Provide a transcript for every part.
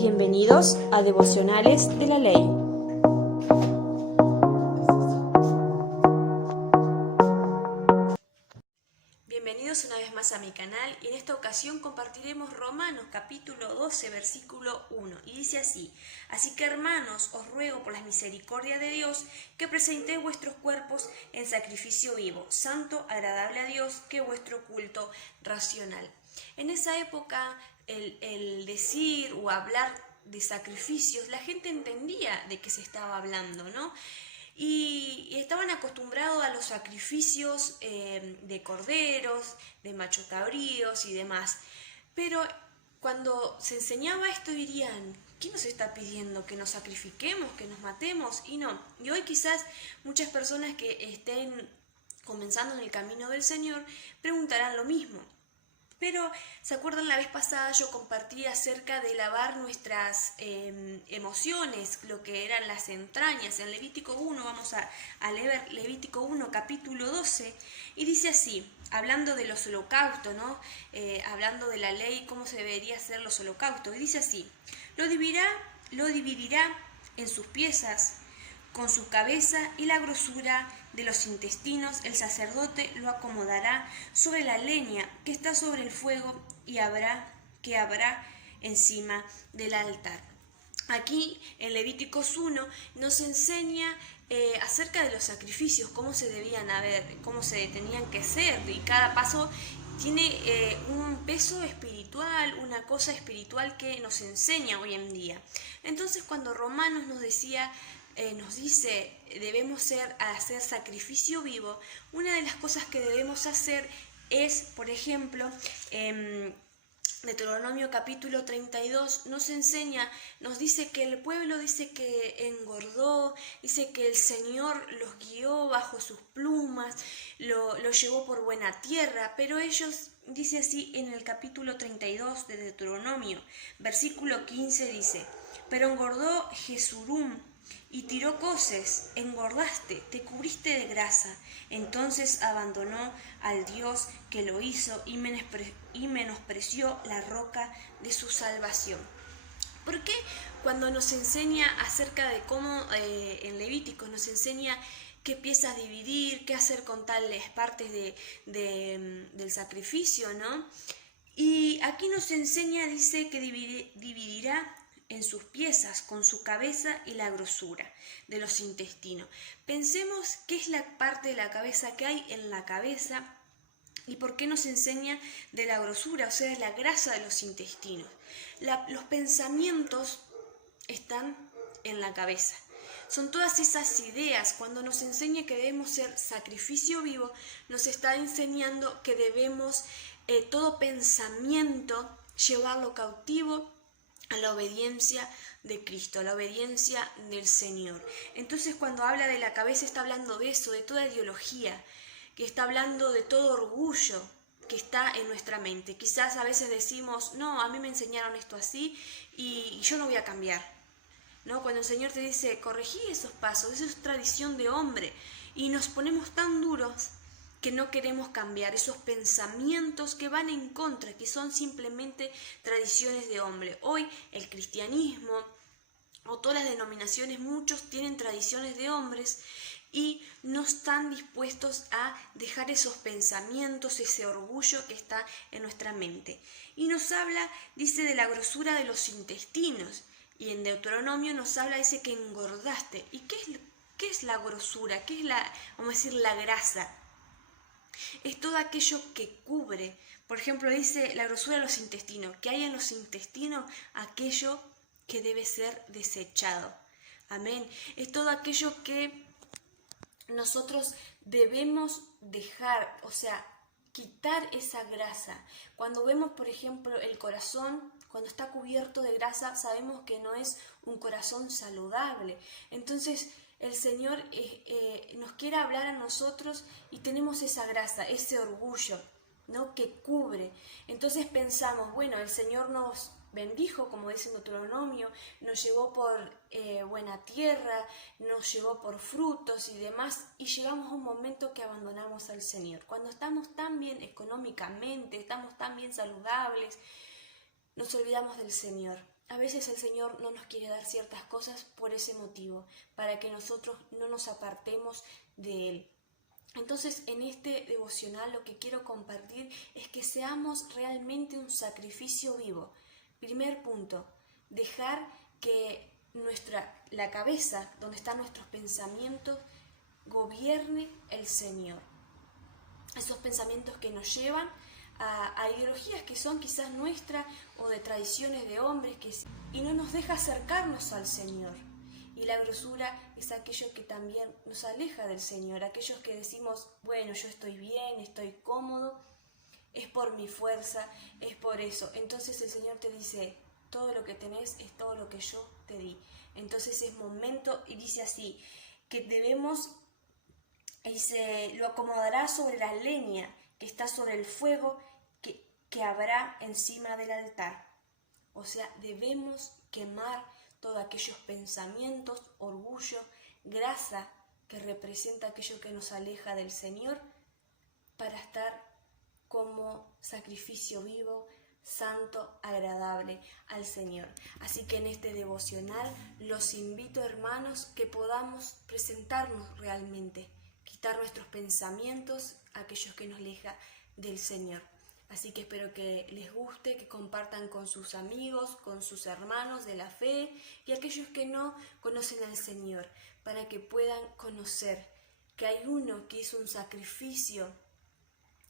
Bienvenidos a Devocionales de la Ley. Bienvenidos una vez más a mi canal y en esta ocasión compartiremos Romanos capítulo 12 versículo 1 y dice así: Así que hermanos, os ruego por la misericordia de Dios que presentéis vuestros cuerpos en sacrificio vivo, santo, agradable a Dios, que vuestro culto racional. En esa época el decir o hablar de sacrificios, la gente entendía de qué se estaba hablando, ¿no? Y estaban acostumbrados a los sacrificios de corderos, de macho cabríos y demás. Pero cuando se enseñaba esto dirían: ¿qué nos está pidiendo? ¿Que nos sacrifiquemos? ¿Que nos matemos? Y no. Y hoy quizás muchas personas que estén comenzando en el camino del Señor preguntarán lo mismo. Pero, ¿se acuerdan la vez pasada yo compartí acerca de lavar nuestras emociones, lo que eran las entrañas? En Levítico 1, vamos a leer Levítico 1, capítulo 12, y dice así, hablando de los holocaustos, ¿no? Hablando de la ley, cómo se debería hacer los holocaustos, y dice así: lo dividirá en sus piezas, con su cabeza y la grosura de los intestinos, el sacerdote lo acomodará sobre la leña que está sobre el fuego y habrá encima del altar. Aquí en Levíticos 1 nos enseña acerca de los sacrificios, cómo se debían haber, cómo se tenían que hacer, y cada paso tiene un peso espiritual, una cosa espiritual que nos enseña hoy en día. Entonces, cuando Romanos nos dice debemos hacer sacrificio vivo, una de las cosas que debemos hacer es, por ejemplo, Deuteronomio capítulo 32 nos dice que el pueblo dice que engordó, dice que el Señor los guió bajo sus plumas, los llevó por buena tierra, pero ellos, dice así en el capítulo 32 de Deuteronomio, versículo 15 dice: pero engordó Jesurum y tiró coces, engordaste, te cubriste de grasa. Entonces abandonó al Dios que lo hizo y menospreció la roca de su salvación. ¿Por qué cuando nos enseña acerca de cómo en Levítico nos enseña qué piezas dividir, qué hacer con tales partes del sacrificio, ¿no? Y aquí nos enseña, dice que dividirá en sus piezas, con su cabeza y la grosura de los intestinos. Pensemos qué es la parte de la cabeza que hay en la cabeza y por qué nos enseña de la grosura, o sea, de la grasa de los intestinos. Los pensamientos están en la cabeza. Son todas esas ideas. Cuando nos enseña que debemos ser sacrificio vivo, nos está enseñando que debemos todo pensamiento llevarlo cautivo a la obediencia de Cristo, a la obediencia del Señor. Entonces, cuando habla de la cabeza, está hablando de eso, de toda ideología, que está hablando de todo orgullo que está en nuestra mente. Quizás a veces decimos: no, a mí me enseñaron esto así y yo no voy a cambiar, ¿no? Cuando el Señor te dice: corregí esos pasos, eso es tradición de hombre, y nos ponemos tan duros que no queremos cambiar esos pensamientos que van en contra, que son simplemente tradiciones de hombre. Hoy el cristianismo o todas las denominaciones, muchos tienen tradiciones de hombres y no están dispuestos a dejar esos pensamientos, ese orgullo que está en nuestra mente. Y nos habla, dice, de la grosura de los intestinos. Y en Deuteronomio nos habla, dice que engordaste. ¿Y qué es la grosura? ¿Qué es vamos a decir, la grasa? Es todo aquello que cubre. Por ejemplo, dice la grosura de los intestinos. ¿Qué hay en los intestinos? Aquello que debe ser desechado. Amén. Es todo aquello que nosotros debemos dejar, o sea, quitar esa grasa. Cuando vemos, por ejemplo, el corazón, cuando está cubierto de grasa, sabemos que no es un corazón saludable. Entonces, el Señor nos quiere hablar a nosotros y tenemos esa grasa, ese orgullo, ¿no?, que cubre. Entonces pensamos: bueno, el Señor nos bendijo, como dice en Deuteronomio, nos llevó por buena tierra, nos llevó por frutos y demás, y llegamos a un momento que abandonamos al Señor. Cuando estamos tan bien económicamente, estamos tan bien saludables, nos olvidamos del Señor. a veces el Señor no nos quiere dar ciertas cosas por ese motivo, para que nosotros no nos apartemos de Él. Entonces, en este devocional lo que quiero compartir es que seamos realmente un sacrificio vivo. Primer punto, dejar que la cabeza, donde están nuestros pensamientos, gobierne el Señor. Esos pensamientos que nos llevan a ideologías que son quizás nuestras o de tradiciones de hombres y no nos deja acercarnos al Señor. Y la grosura es aquello que también nos aleja del Señor, aquellos que decimos, bueno, yo estoy bien, estoy cómodo, es por mi fuerza, es por eso. Entonces el Señor te dice, todo lo que tenés es todo lo que yo te di. Entonces es momento, y dice así, que debemos, dice, lo acomodará sobre la leña que está sobre el fuego que habrá encima del altar. O sea, debemos quemar todos aquellos pensamientos, orgullo, grasa que representa aquello que nos aleja del Señor, para estar como sacrificio vivo, santo, agradable al Señor. Así que en este devocional los invito, hermanos, que podamos presentarnos realmente, quitar nuestros pensamientos, aquellos que nos alejan del Señor. Así que espero que les guste, que compartan con sus amigos, con sus hermanos de la fe y aquellos que no conocen al Señor, para que puedan conocer que hay uno que hizo un sacrificio,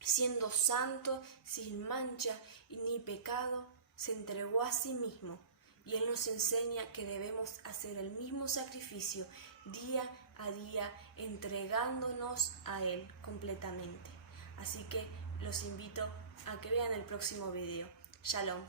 siendo santo, sin mancha y ni pecado, se entregó a sí mismo. Y Él nos enseña que debemos hacer el mismo sacrificio día a día, entregándonos a Él completamente. Así que los invito a que vean el próximo video. Shalom.